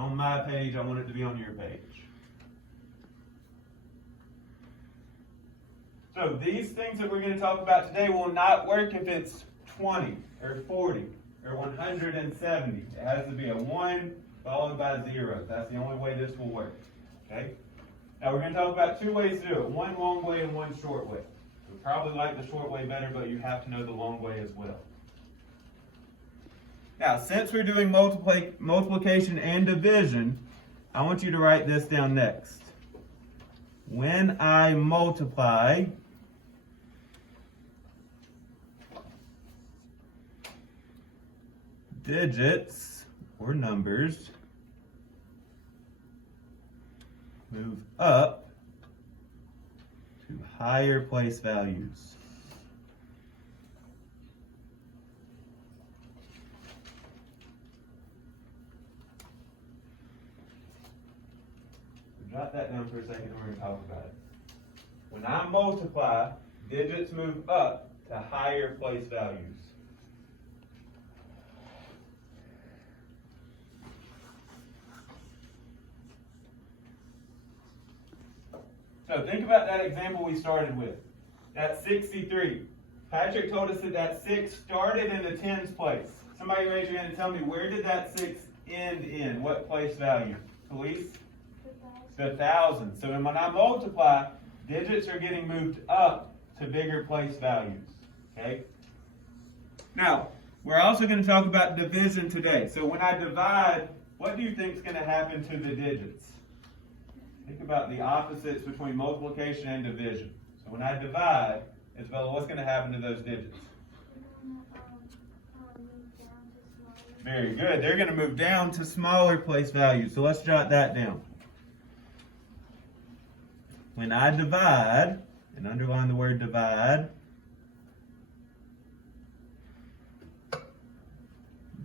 on my page, I want it to be on your page. So these things that we're going to talk about today will not work if it's 20 or 40 or 170. It has to be a 1 followed by a 0. That's the only way this will work. Okay? Now we're going to talk about two ways to do it. One long way and one short way. We probably like the short way better, but you have to know the long way as well. Now, since we're doing multiplication and division, I want you to write this down next. When I multiply digits or numbers, move up to higher place values. Jot that down for a second and we're going to talk about it. When I multiply, digits move up to higher place values. So think about that example we started with. That's 63. Patrick told us that that 6 started in the tens place. Somebody raise your hand and tell me, where did that 6 end in? What place value? Police? The thousand. So when I multiply, digits are getting moved up to bigger place values. Okay? Now, we're also going to talk about division today. So when I divide, what do you think is going to happen to the digits? Think about the opposites between multiplication and division. So when I divide, Isabella, what's going to happen to those digits? Very good. They're going to move down to smaller place values. So let's jot that down. When I divide, and underline the word divide,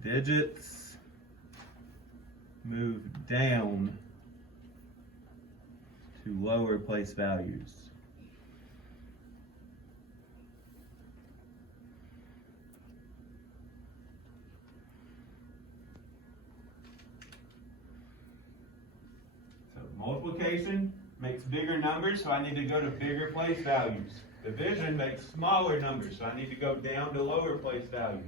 digits move down to lower place values. So multiplication makes bigger numbers, so I need to go to bigger place values. Division makes smaller numbers, so I need to go down to lower place values.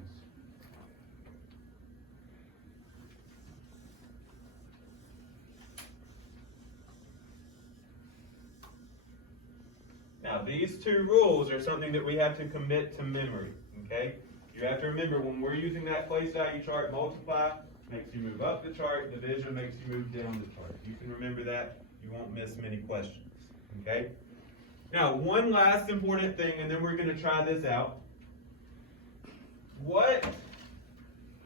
Now, these two rules are something that we have to commit to memory, okay? You have to remember when we're using that place value chart, multiply makes you move up the chart, division makes you move down the chart. You can remember that. You won't miss many questions, okay? Now, one last important thing, and then we're going to try this out. What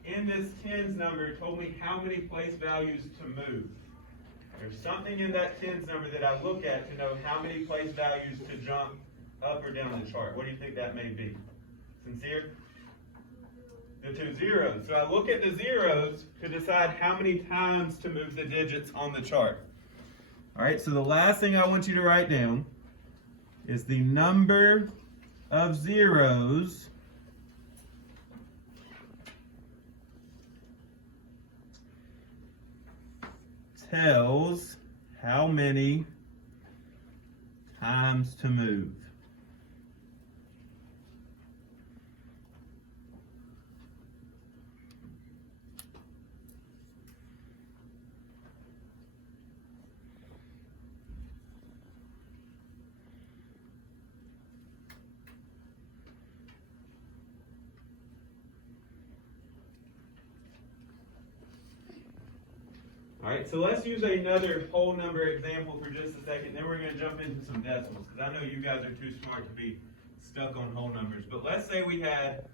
in this tens number told me how many place values to move? There's something in that tens number that I look at to know how many place values to jump up or down the chart. What do you think that may be? Sincere? The two zeros. So I look at the zeros to decide how many times to move the digits on the chart. All right, so the last thing I want you to write down is the number of zeros tells how many times to move. All right, so let's use another whole number example for just a second. Then we're going to jump into some decimals because I know you guys are too smart to be stuck on whole numbers. But let's say we had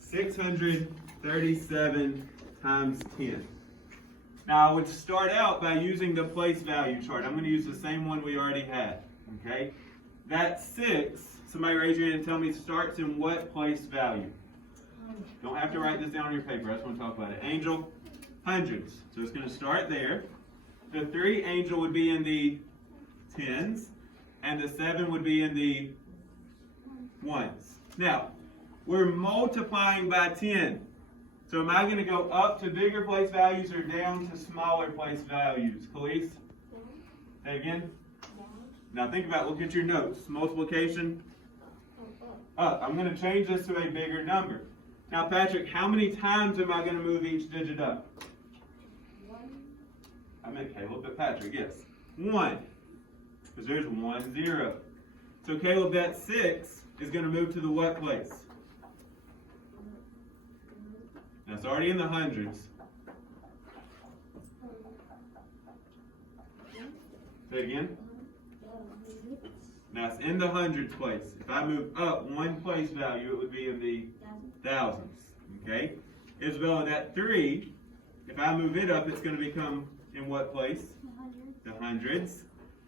637 times 10. Now I would start out by using the place value chart. I'm going to use the same one we already had. Okay, that 6, somebody raise your hand and tell me, starts in what place value? Don't have to write this down on your paper. I just want to talk about it. Angel? Hundreds. So it's going to start there. The 3 angel would be in the tens, and the 7 would be in the ones. Now, we're multiplying by 10. So am I going to go up to bigger place values or down to smaller place values? Khalees? Say again? Now think about, look at your notes. Multiplication? Up. I'm going to change this to a bigger number. Now Patrick, how many times am I going to move each digit up? I meant Caleb, but Patrick, yes. 1. Because there's 1, 0. So Caleb, that 6 is going to move to the what place? That's already in the hundreds. Say it again. That's in the hundreds place. If I move up one place value, it would be in the thousands. Okay? Isabella, that 3, if I move it up, it's going to become in what place? The hundreds.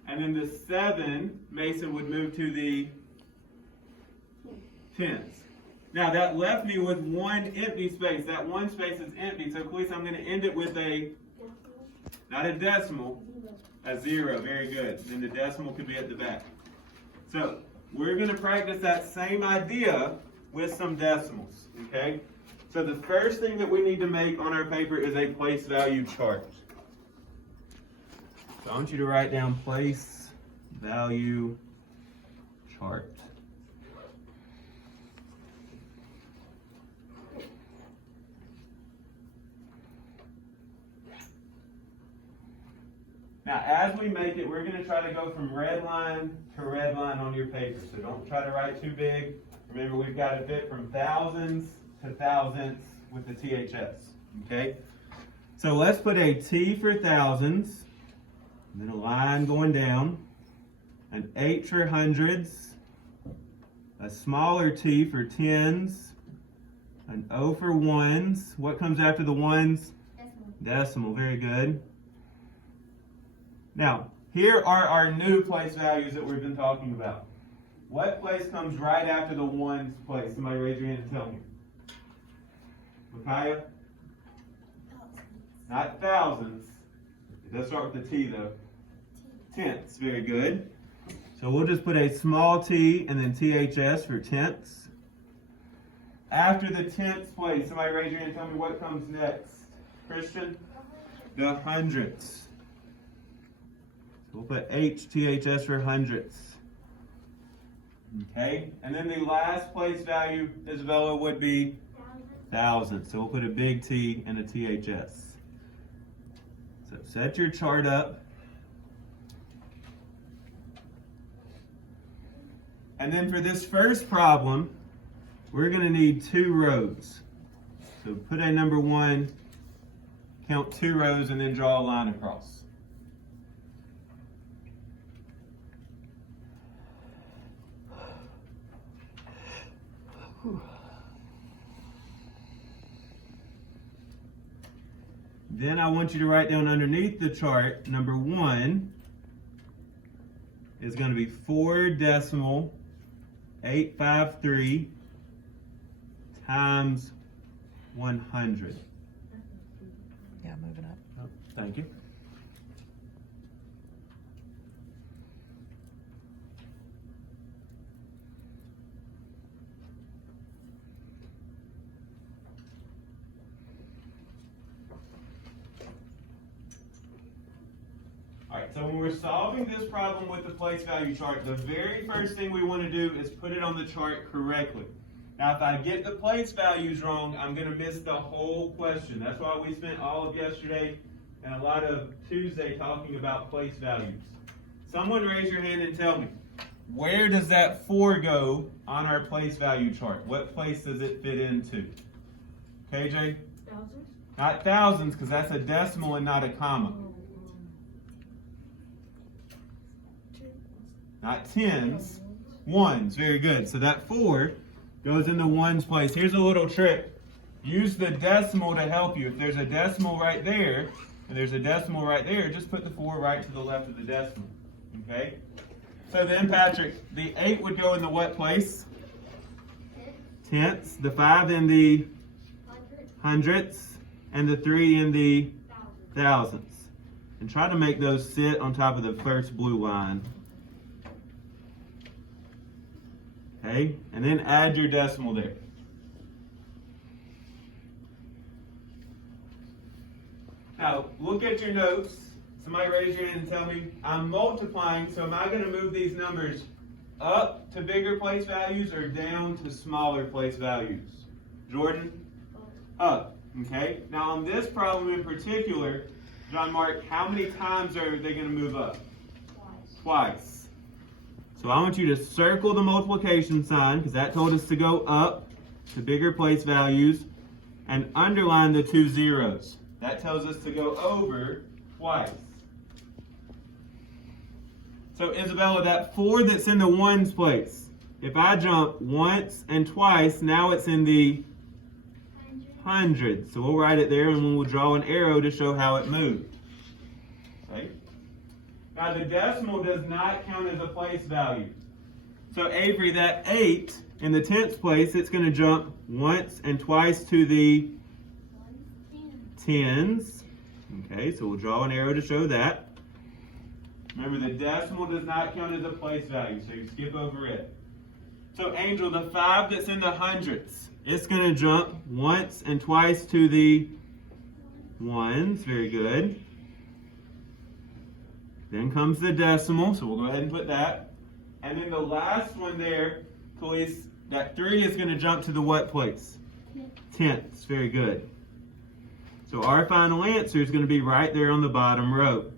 And then the 7, Mason would move to the tens. Now that left me with one empty space. That one space is empty. So Khalees, I'm going to end it with a, not a decimal, a 0. Very good. Then the decimal could be at the back. So we're going to practice that same idea with some decimals. Okay? So the first thing that we need to make on our paper is a place value chart. So I want you to write down place value chart. Now, as we make it, we're going to try to go from red line to red line on your paper. So don't try to write too big. Remember, we've got to fit from thousands to thousandths with the THS. Okay? So let's put a T for thousands, and then a line going down, an H for hundreds, a smaller T for tens, an O for ones. What comes after the ones? Decimal. Very good. Now, here are our new place values that we've been talking about. What place comes right after the ones place? Somebody raise your hand and tell me. Micaiah? Not thousands. It does start with the T though. Tenths. Very good. So we'll just put a small t and then THS for tenths. After the tenths place, somebody raise your hand and tell me what comes next. Christian? The hundredths. We'll put HTHS for hundredths. Okay, and then the last place value, Isabella, would be thousandths. So we'll put a big T and a THS. So set your chart up. And then for this first problem, we're going to need 2 rows. So put a number 1, count 2 rows, and then draw a line across. Then I want you to write down underneath the chart, number 1 is going to be 4.853 times 100. Yeah, moving up. Oh, thank you. Alright, so when we're solving this problem with the place value chart, the very first thing we want to do is put it on the chart correctly. Now, if I get the place values wrong, I'm going to miss the whole question. That's why we spent all of yesterday and a lot of Tuesday talking about place values. Someone raise your hand and tell me, where does that 4 go on our place value chart? What place does it fit into? KJ? Thousands? Not thousands, because that's a decimal and not a comma. Not tens, ones. Very good. So that 4 goes in the ones place. Here's a little trick. Use the decimal to help you. If there's a decimal right there, and there's a decimal right there, just put the 4 right to the left of the decimal. Okay? So then, Patrick, the 8 would go in the what place? Tenths. The 5 in the hundredths. And the 3 in the thousandths. And try to make those sit on top of the first blue line. Okay, and then add your decimal there. Now, look at your notes. Somebody raise your hand and tell me, I'm multiplying, so am I going to move these numbers up to bigger place values or down to smaller place values? Jordan? Up. Okay? Now, on this problem in particular, John Mark, how many times are they going to move up? Twice. So I want you to circle the multiplication sign, because that told us to go up to bigger place values, and underline the 2 zeros. That tells us to go over twice. So Isabella, that 4 that's in the ones place, if I jump once and twice, now it's in the hundreds. So we'll write it there, and we'll draw an arrow to show how it moved. Okay? Now the decimal does not count as a place value. So Avery, that 8 in the tenths place, it's going to jump once and twice to the tens. Okay, so we'll draw an arrow to show that. Remember, the decimal does not count as a place value, so you skip over it. So Angel, the 5 that's in the hundreds, it's going to jump once and twice to the ones. Very good. Then comes the decimal, so we'll go ahead and put that. And then the last one there, please, that 3 is going to jump to the what place? Tenths. Very good. So our final answer is going to be right there on the bottom row.